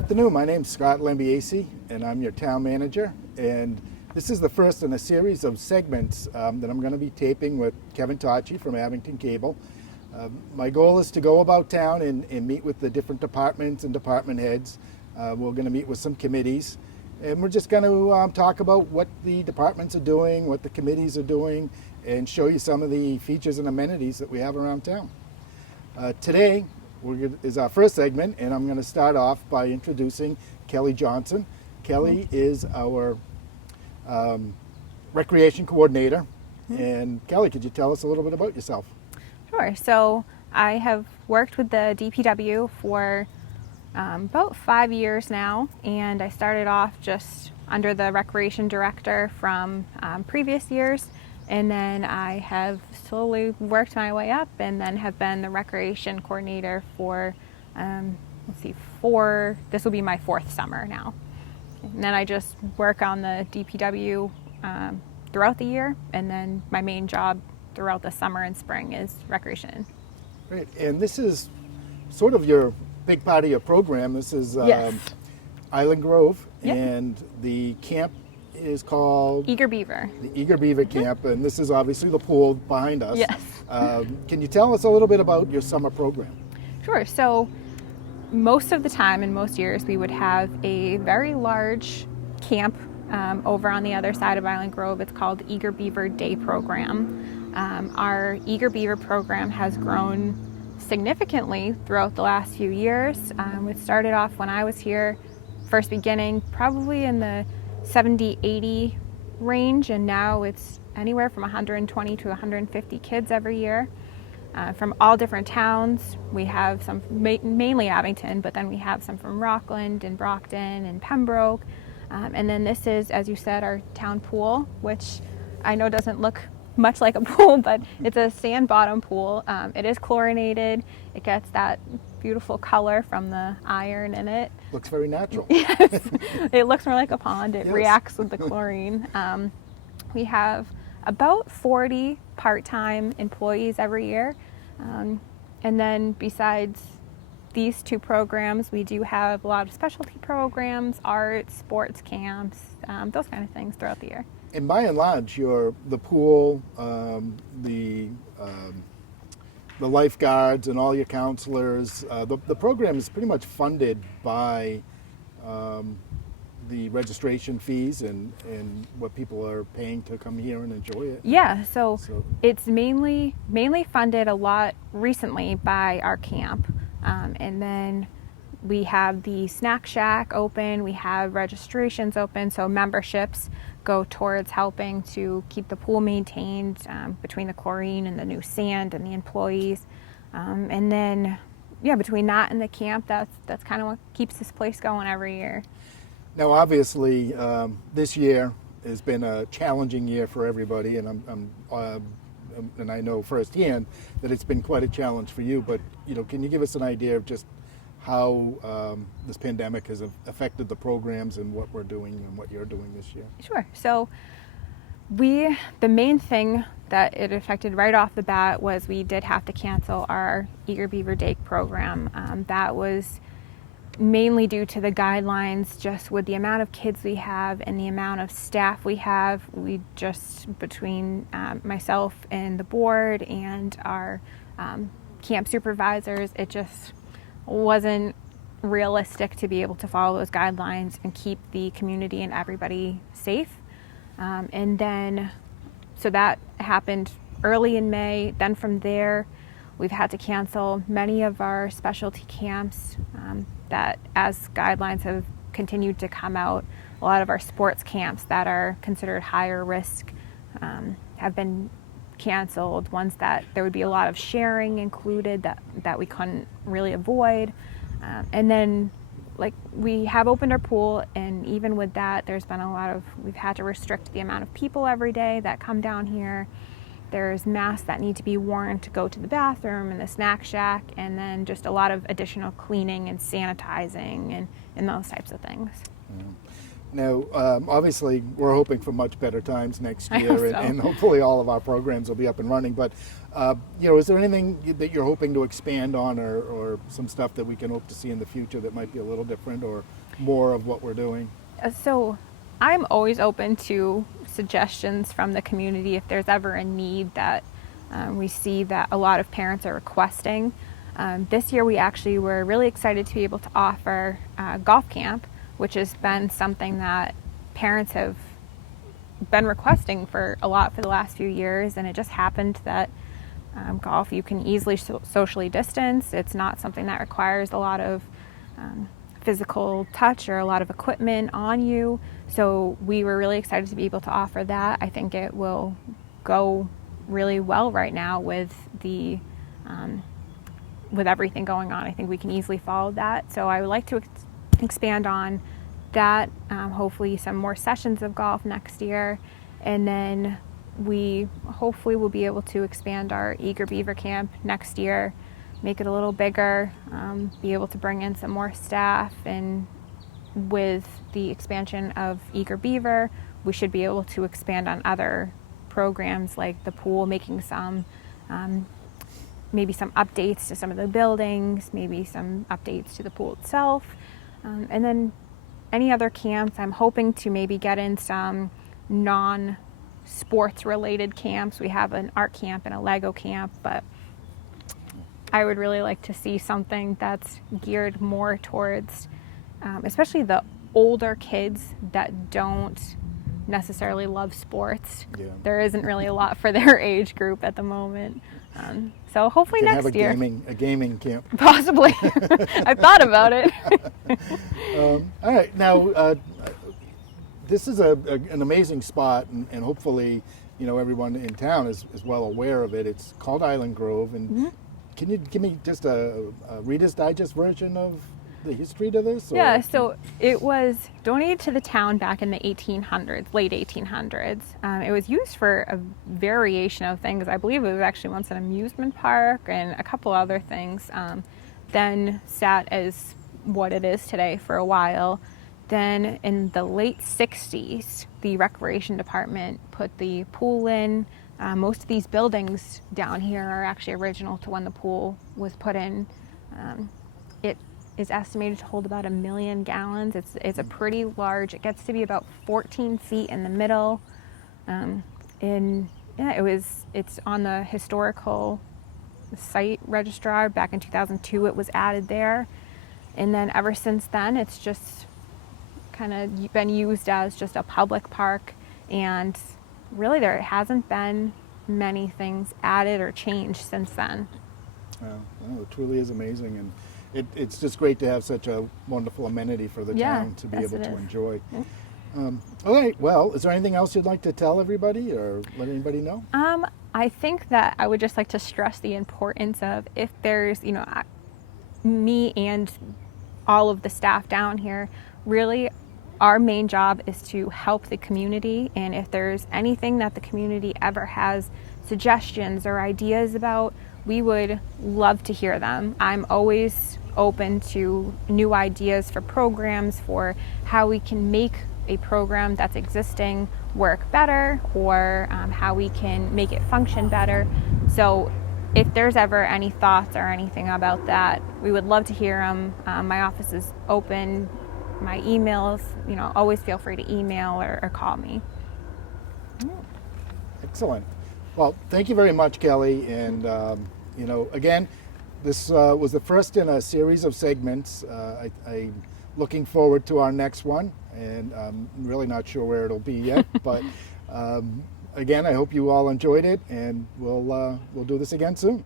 afternoon. My name's Scott Lambiase, and I'm your town manager. And this is the first in a series of segments that I'm going to be taping with Kevin Tocci from Abington Cable. My goal is to go about town and meet with the different departments and department heads. We're going to meet with some committees, and we're just going to talk about what the departments are doing, what the committees are doing, and show you some of the features and amenities that we have around town. Today is our first segment, and I'm going to start off by introducing Kelly Johnson. Kelly is our recreation coordinator. And Kelly, could you tell us a little bit about yourself? Sure. So I have worked with the DPW for about 5 years now, and I started off just under the recreation director from previous years, and then I have slowly worked my way up and then have been the recreation coordinator for, this will be my 4th summer now. And then I just work on the DPW throughout the year, and then my main job throughout the summer and spring is recreation. Great. And this is sort of your big part of your program. This is Yes. Island Grove, Yep. and the camp is called Eager Beaver. the Eager Beaver Camp, and this is obviously the pool behind us. Yes. Can you tell us a little bit about your summer program? Sure. So most of the time in most years we would have a very large camp over on the other side of Island Grove. It's called Eager Beaver Day Program. Our Eager Beaver program has grown significantly throughout the last few years. It started off when I was here, first beginning probably in the 70, 80 range, and now it's anywhere from 120 to 150 kids every year from all different towns. We have some, mainly Abington, but then we have some from Rockland and Brockton and Pembroke. And then this is, as you said, our town pool, which I know doesn't look much like a pool, but it's a sand bottom pool. It is chlorinated. It gets that beautiful color from the iron in it. Looks very natural. Yes, it looks more like a pond. It Yes. reacts with the chlorine. We have about 40 part-time employees every year. And then besides these 2 programs, we do have a lot of specialty programs, art, sports camps, those kind of things throughout the year. And by and large, the pool, the lifeguards, and all your counselors, the program is pretty much funded by the registration fees and what people are paying to come here and enjoy it. Yeah, so it's mainly funded a lot recently by our camp. And then we have the snack shack open, we have registrations open, so memberships go towards helping to keep the pool maintained between the chlorine and the new sand and the employees. And then, yeah, between that and the camp, that's kind of what keeps this place going every year. Now, obviously, this year has been a challenging year for everybody, and and I know firsthand that it's been quite a challenge for you. But can you give us an idea of just how this pandemic has affected the programs and what we're doing and what you're doing this year? Sure. So the main thing that it affected right off the bat was we did have to cancel our Eager Beaver Day program. That was mainly due to the guidelines, just with the amount of kids we have and the amount of staff we have. We just, between myself and the board and our camp supervisors, it just wasn't realistic to be able to follow those guidelines and keep the community and everybody safe. And then, so that happened early in May. Then from there, we've had to cancel many of our specialty camps that, as guidelines have continued to come out, a lot of our sports camps that are considered higher risk have been canceled, ones that there would be a lot of sharing included that we couldn't really avoid. And then, like, we have opened our pool, and even with that, there's been we've had to restrict the amount of people every day that come down here. There's masks that need to be worn to go to the bathroom and the snack shack, and then just a lot of additional cleaning and sanitizing and those types of things. Now, obviously, we're hoping for much better times next I year, hope so. and hopefully all of our programs will be up and running. But, is there anything that you're hoping to expand on, or some stuff that we can hope to see in the future that might be a little different or more of what we're doing? So I'm always open to suggestions from the community if there's ever a need that we see that a lot of parents are requesting. This year we actually were really excited to be able to offer golf camp, which has been something that parents have been requesting for the last few years, and it just happened that golf, you can easily socially distance. It's not something that requires a lot of physical touch or a lot of equipment on you. So we were really excited to be able to offer that. I think it will go really well right now with with everything going on. I think we can easily follow that. So I would like to expand on that, hopefully some more sessions of golf next year, and then we hopefully will be able to expand our Eager Beaver Camp next year, make it a little bigger, be able to bring in some more staff, and with the expansion of Eager Beaver, we should be able to expand on other programs like the pool, making some maybe some updates to some of the buildings, maybe some updates to the pool itself, and then any other camps. I'm hoping to maybe get in some non-sports related camps. We have an art camp and a Lego camp, but I would really like to see something that's geared more towards especially the older kids that don't necessarily love sports. Yeah. There isn't really a lot for their age group at the moment. So hopefully Can next have year. a gaming camp. Possibly. I thought about it. All right, now this is an amazing spot, and hopefully, everyone in town is well aware of it. It's called Island Grove, and can you give me just a Reader's Digest version of the history to this? Or? Yeah, so it was donated to the town back in the 1800s, late 1800s. It was used for a variation of things. I believe it was actually once an amusement park and a couple other things. Then sat as what it is today for a while. Then in the late 60s, the recreation department put the pool in. Most of these buildings down here are actually original to when the pool was put in. It is estimated to hold about 1 million gallons. It's a pretty large, it gets to be about 14 feet in the middle. It's on the historical site registrar. Back in 2002 it was added there. And then ever since then it's just kind of been used as just a public park, and really there hasn't been many things added or changed since then. It truly is amazing, and it's just great to have such a wonderful amenity for the town to be able to enjoy. Yeah. All right, well, is there anything else you'd like to tell everybody or let anybody know? I think that I would just like to stress the importance of, if there's, me and all of the staff down here, really our main job is to help the community, and if there's anything that the community ever has suggestions or ideas about, we would love to hear them. I'm always open to new ideas for programs, for how we can make a program that's existing work better, or how we can make it function better. So if there's ever any thoughts or anything about that, we would love to hear them. My office is open. My emails, always feel free to email or call me. Excellent. Well, thank you very much, Kelly. And, again, this was the first in a series of segments. I'm looking forward to our next one, and I'm really not sure where it'll be yet. But, again, I hope you all enjoyed it, and we'll do this again soon.